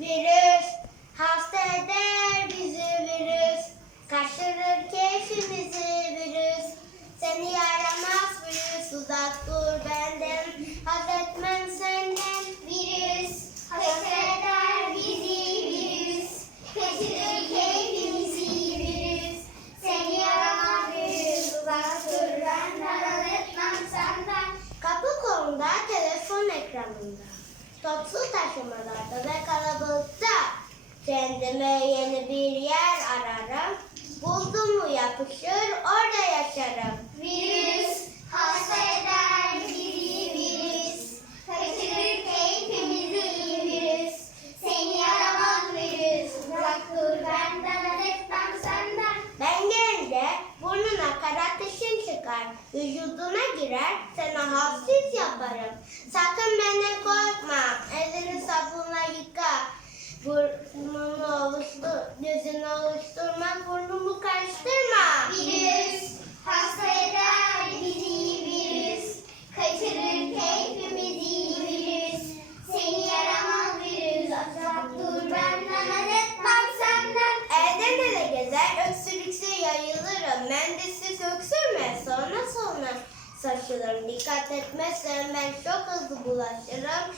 Virüs hasta eder bizi virüs. Kaçırır keyfimizi virüs. Seni yaramaz virüs uzak dur benden. Haz etmem Toplu taşımalarda ve kalabalıkta kendime yeni bir yer ararım. Buldum mu yapışır orada yaşarım. Virüs hasta eder bizi virüs. Kaçırır keyfimizi virüs. Seni yaramaz virüs. Uzak dur benden etmem senden. Ben gelince burnuna kara ateşin çıkar. Vücuduna girer seni hafif yaparım. Sakın benden korkma. Elini sabunla yıka. Burnunu oluştur, gözünü oluşturma, burnumu karıştırma. Virüs, hasta eder bizi virüs. Kaçırır keyfimizi virüs. Seni yaramaz virüs. Uzak dur benden, haz etmem senden. Elden ele gezer, öksürükse yayılırım. Mendesi öksürme, sonra sonra saçılırım. Dikkat etmezsen ben çok hızlı bulaşırım.